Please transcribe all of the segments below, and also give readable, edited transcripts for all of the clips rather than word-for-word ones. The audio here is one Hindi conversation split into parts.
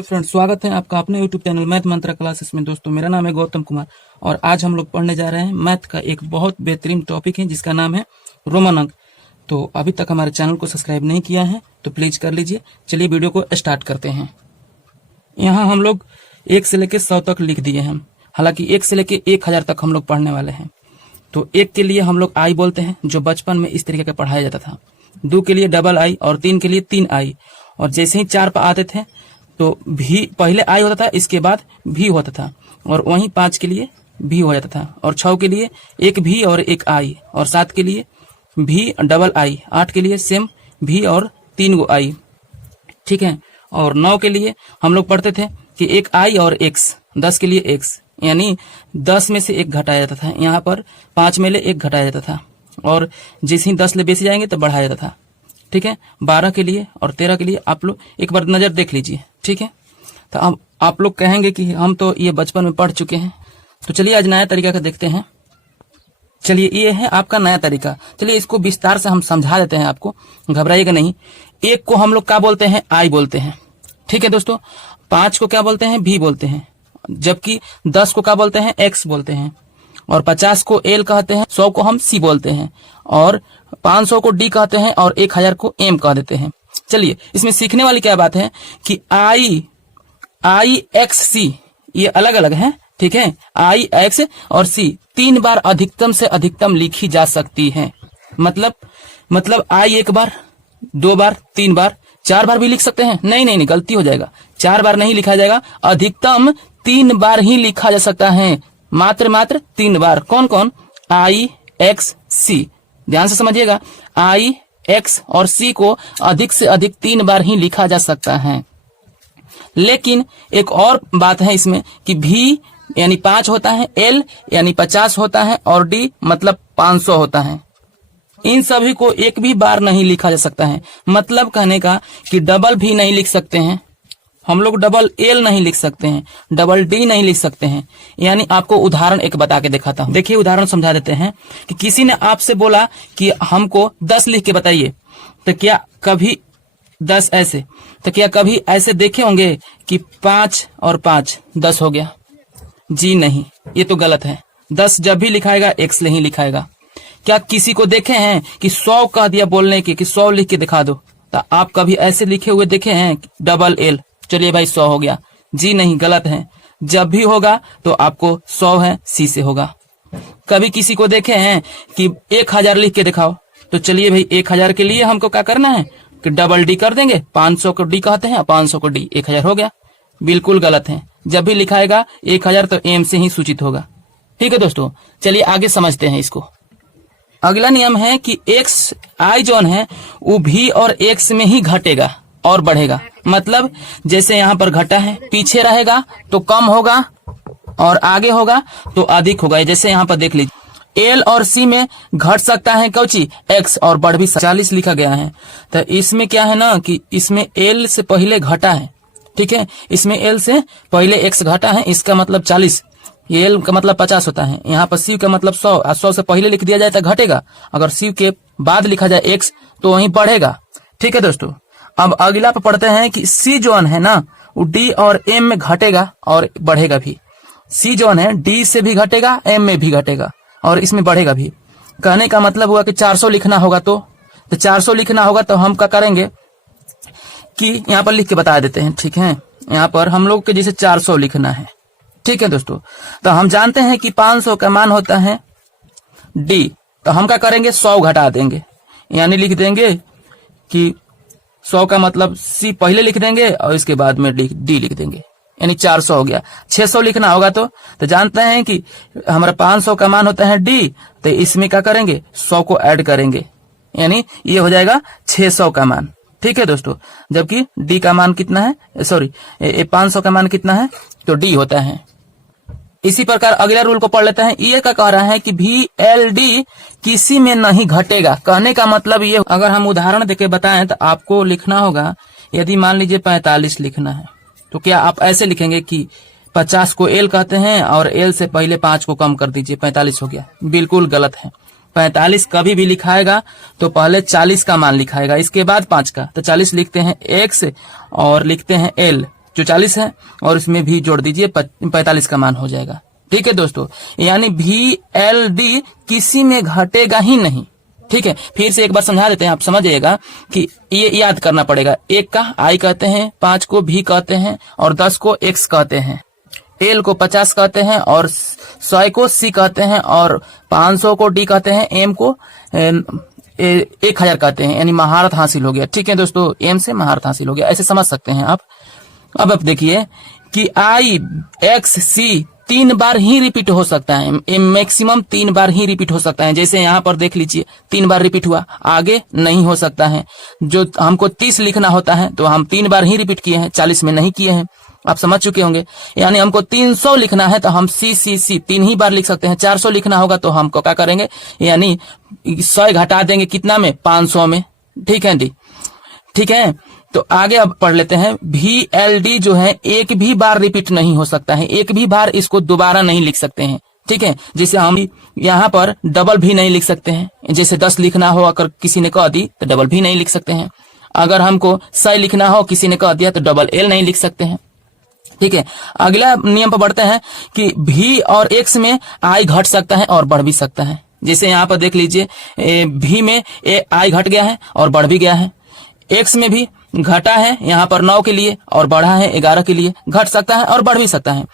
हेलो फ्रेंड्स, स्वागत है आपका अपने यूट्यूब चैनल मैथ मंत्रा क्लासेस में। दोस्तों, मेरा नाम है गौतम कुमार और आज हम लोग पढ़ने जा रहे हैं मैथ का एक बहुत बेहतरीन टॉपिक है जिसका नाम है रोमन अंक। तो अभी तक हमारे चैनल को सब्सक्राइब नहीं किया है तो प्लीज कर लीजिए। चलिए वीडियो को स्टार्ट करते हैं। यहाँ हम लोग 1 से लेके 100 तक लिख दिए हैं। हालांकि 1 से लेके 1000 तक हम लोग पढ़ने वाले हैं। तो 1 के लिए हम लोग आई बोलते हैं, जो बचपन में इस तरीके का पढ़ाया जाता था। 2 के लिए डबल आई और 3 के लिए 3 आई। और जैसे ही 4 पर आते थे तो भी पहले आई होता था, इसके बाद भी होता था। और वहीं 5 के लिए भी हो जाता था। और 6 के लिए 1 भी और 1 आई। और 7 के लिए भी डबल आई। 8 के लिए सेम भी और 3 गो आई। ठीक है। और 9 के लिए हम लोग पढ़ते थे कि 1 आई और एक्स। 10 के लिए एक्स, यानी 10 में से 1 घटाया जाता था। यहाँ पर 5 में ले 1 घटाया जाता था। और जैसे ही 10 ले बेसी जाएंगे तो बढ़ाया जाता था। ठीक है। 12 के लिए और 13 के लिए आप लोग एक बार नजर देख लीजिए। ठीक है। तो अब आप लोग कहेंगे कि हम तो ये बचपन में पढ़ चुके हैं। तो चलिए आज नया तरीका का देखते हैं। चलिए ये है आपका नया तरीका। चलिए इसको विस्तार से हम समझा देते हैं आपको, घबराइएगा नहीं। 1 को हम लोग क्या बोलते हैं? आई बोलते हैं। ठीक है दोस्तों। 5 को क्या बोलते हैं? भी बोलते हैं। जबकि 10 को क्या बोलते हैं? एक्स बोलते हैं। और 50 को एल कहते हैं। 100 को हम सी बोलते हैं। और 500 को डी कहते हैं। और 1000 को एम कह देते हैं। चलिए इसमें सीखने वाली क्या बात है कि आई एक्स सी ये अलग अलग है। ठीक है। आई एक्स और सी 3 बार अधिकतम से अधिकतम लिखी जा सकती है। मतलब आई 1 बार, 2 बार, 3 बार, 4 बार भी लिख सकते हैं। नहीं, गलती हो जाएगा। 4 बार नहीं लिखा जाएगा, अधिकतम 3 बार ही लिखा जा सकता है। मात्र 3 बार। कौन कौन? आई एक्स सी। ध्यान से समझिएगा। आई एक्स और सी को अधिक से अधिक 3 बार ही लिखा जा सकता है। लेकिन एक और बात है इसमें कि भी यानी 5 होता है, एल यानी 50 होता है और डी मतलब 500 होता है। इन सभी को एक भी बार नहीं लिखा जा सकता है। मतलब कहने का कि डबल भी नहीं लिख सकते हैं हम लोग, डबल एल नहीं लिख सकते हैं, डबल डी नहीं लिख सकते हैं। यानी आपको उदाहरण एक बता के दिखाता हूं। देखिए उदाहरण समझा देते हैं कि किसी ने आपसे बोला कि हमको 10 लिख के बताइए। तो क्या कभी 10 ऐसे, तो क्या कभी ऐसे देखे होंगे कि 5 और 5 10 हो गया? जी नहीं, ये तो गलत है। 10 जब भी लिखाएगा एक से ही लिखाएगा। क्या किसी को देखे हैं कि 100 कह दिया बोलने की कि 100 लिख के दिखा दो? तो आप कभी ऐसे लिखे हुए देखे हैं? डबल एल, चलिए भाई 100 हो गया। जी नहीं, गलत है। जब भी होगा तो आपको 100 है, सी से होगा। कभी किसी को देखे हैं कि 1000 लिख के दिखाओ? तो चलिए भाई 1000 के लिए हमको क्या करना है कि डबल डी कर देंगे। 500 को डी कहते हैं, 500 को डी, 1000 हो गया। बिल्कुल गलत है। जब भी लिखाएगा 1000 तो एम से ही सूचित होगा। ठीक है दोस्तों, चलिए आगे समझते हैं इसको। अगला नियम है कि एक्स आई जोन है वो भी और एक्स में ही घटेगा और बढ़ेगा। मतलब जैसे यहाँ पर घटा है, पीछे रहेगा तो कम होगा और आगे होगा तो अधिक होगा। जैसे यहाँ पर देख लीजिए, एल और सी में घट सकता है कौची? एक्स, और बढ़ भी 40 लिखा गया है। तो इसमें क्या है ना कि इसमें एल से पहले घटा है। ठीक है। इसमें एल से पहले एक्स घटा है, इसका मतलब 40। ये एल का मतलब 50 होता है। यहाँ पर सी का मतलब 100। 100 से पहले लिख दिया जाए तो घटेगा। अगर सी के बाद लिखा जाए एक्स तो वहीं बढ़ेगा। ठीक है दोस्तों। अब अगला पे पढ़ते हैं कि सी जोन है ना वो डी और एम में घटेगा और बढ़ेगा भी। सी जोन है डी से भी घटेगा, एम में भी घटेगा और इसमें बढ़ेगा भी। कहने का मतलब हुआ कि 400 लिखना होगा तो 400 लिखना होगा तो हम क्या करेंगे कि यहाँ पर लिख के बता देते हैं। ठीक है। यहाँ पर हम लोग के जैसे 400 लिखना है। ठीक है दोस्तों। तो हम जानते हैं कि 500 का मान होता है डी। तो हम क्या करेंगे? 100 घटा देंगे, यानी लिख देंगे कि 100 का मतलब सी पहले लिख देंगे और इसके बाद में डी लिख देंगे, यानी 400 हो गया। 600 लिखना होगा तो जानते हैं कि हमारा 500 का मान होता है डी। तो इसमें क्या करेंगे? 100 को ऐड करेंगे, यानी ये हो जाएगा 600 का मान। ठीक है दोस्तों। जबकि डी का मान कितना है? 500 का मान कितना है? तो डी होता है। इसी प्रकार अगला रूल को पढ़ लेते हैं। ये क्या कह रहा है कि भी एल डी किसी में नहीं घटेगा। कहने का मतलब ये, अगर हम उदाहरण देके बताएं तो आपको लिखना होगा, यदि मान लीजिए 45 लिखना है तो क्या आप ऐसे लिखेंगे कि 50 को एल कहते हैं और एल से पहले 5 को कम कर दीजिए, 45 हो गया? बिल्कुल गलत है। 45 कभी भी लिखाएगा तो पहले 40 का मान लिखाएगा, इसके बाद 5 का। तो 40 लिखते हैं एक्स और लिखते हैं एल, जो 40 है, और इसमें भी जोड़ दीजिए 45 का मान हो जाएगा। ठीक है दोस्तों, यानी VLD किसी में घटेगा ही नहीं। ठीक है, फिर से एक बार समझा देते हैं, आप समझ जाइएगा कि ये याद करना पड़ेगा। 1 का I कहते हैं, 5 को V कहते हैं और 10 को X कहते हैं, L को 50 कहते हैं और 100 को C कहते हैं और 500 को D कहते हैं, M को 1000 कहते हैं, यानी महारत हासिल हो गया। ठीक है दोस्तों, M से महारत हासिल हो गया, ऐसे समझ सकते हैं आप। अब आप देखिए कि I, X, C 3 bar he repeat हो सकता है, मैक्सिमम 3 बार ही रिपीट हो सकता है। जैसे यहाँ पर देख लीजिए 3 बार रिपीट हुआ, आगे नहीं हो सकता है। जो हमको 30 लिखना होता है तो हम 3 बार ही रिपीट किए हैं, 40 में नहीं किए हैं, आप समझ चुके होंगे। यानी हमको 300 लिखना है तो हम C 3 ही बार लिख सकते हैं। 400 लिखना होगा तो हमको क्या करेंगे, यानी 100 घटा देंगे कितना में, 500 में। ठीक है डी, ठीक है। तो आगे अब पढ़ लेते हैं। VLD जो है एक भी बार रिपीट नहीं हो सकता है, एक भी बार इसको दोबारा नहीं लिख सकते हैं। ठीक है, जैसे हम यहाँ पर डबल भी नहीं लिख सकते हैं। जैसे 10 लिखना हो अगर किसी ने कह दी तो डबल भी नहीं लिख सकते हैं। अगर हमको 100 लिखना हो किसी ने कह दिया तो डबल L नहीं लिख सकते हैं। ठीक है, अगला नियम पर बढ़ते हैं कि V और X में I घट सकता है और बढ़ भी सकता है। जैसे यहाँ पर देख लीजिए, V में I घट गया है और बढ़ भी गया है, X में भी घटा है यहाँ पर 9 के लिए और बढ़ा है 11 के लिए, घट सकता है और बढ़ भी सकता है।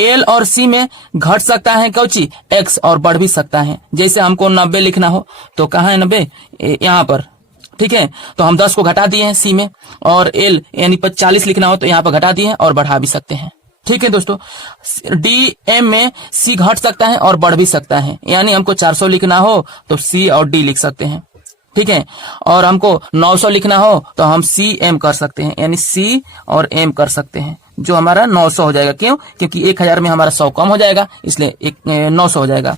L और C में घट सकता है कौची, X, और बढ़ भी सकता है। जैसे हमको 90 लिखना हो तो कहाँ है 90, यहाँ पर। ठीक है, तो हम 10 को घटा दिए हैं C में, और L यानी 40 लिखना हो तो यहाँ पर घटा दिए हैं और बढ़ा भी सकते हैं। ठीक है दोस्तों, D, M में C घट सकता है और बढ़ भी सकता है। यानी हमको 400 लिखना हो तो C और D लिख सकते हैं। ठीक है, और हमको 900 लिखना हो तो हम CM कर सकते हैं, यानी C और M कर सकते हैं, जो हमारा 900 हो जाएगा। क्यों? क्योंकि 1000 में हमारा 100 कम हो जाएगा, इसलिए 900 हो जाएगा।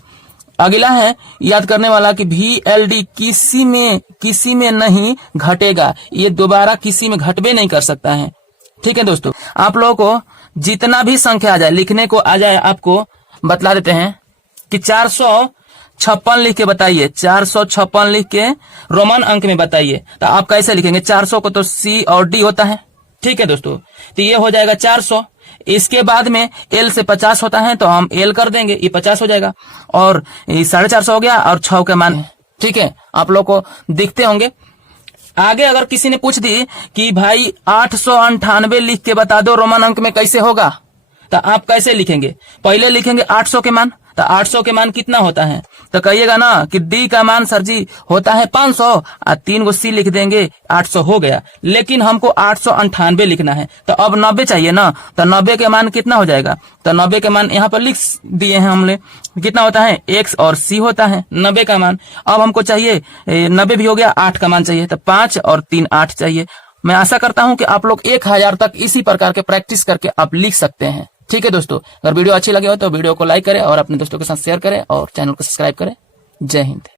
अगला है याद करने वाला कि VLD किसी में नहीं घटेगा, ये दोबारा किसी में घटबे नहीं कर सकता है। ठीक है दोस्तों, आप लोगों को जितना भी संख्या आ जाए, लिखने को आ जाए, आपको बतला देते हैं कि 456 लिख के बताइए, 456 लिख के रोमन अंक में बताइए। तो आप कैसे लिखेंगे, 400 को तो C और D होता है। ठीक है दोस्तों, तो ये हो जाएगा 400। इसके बाद में L से 50 होता है तो हम L कर देंगे, ये 50 हो जाएगा, और 450 हो गया और 6 के मान है। ठीक है, आप लोग को दिखते होंगे। आगे अगर किसी ने पूछ दी कि भाई 898 लिख के बता दो रोमन अंक में कैसे होगा, तो आप कैसे लिखेंगे, पहले लिखेंगे 800 के मान। तो 800 के मान कितना होता है, तो कहिएगा ना कि D का मान सर जी होता है 500, और 3 को C लिख देंगे, 800 हो गया। लेकिन हमको 898 लिखना है, तो अब 90 चाहिए ना, तो 90 के मान कितना हो जाएगा, तो 90 के मान यहाँ पर लिख दिए हैं हमने, कितना होता है, X और C होता है 90 का मान। अब हमको चाहिए 90 भी हो गया, 8 का मान चाहिए, तो 5 और 3 8 चाहिए। मैं आशा करता हूं कि आप लोग 1000 तक इसी प्रकार के प्रैक्टिस करके आप लिख सकते हैं। ठीक है दोस्तों, अगर वीडियो अच्छी लगे हो तो वीडियो को लाइक करें और अपने दोस्तों के साथ शेयर करें और चैनल को सब्सक्राइब करें। जय हिंद।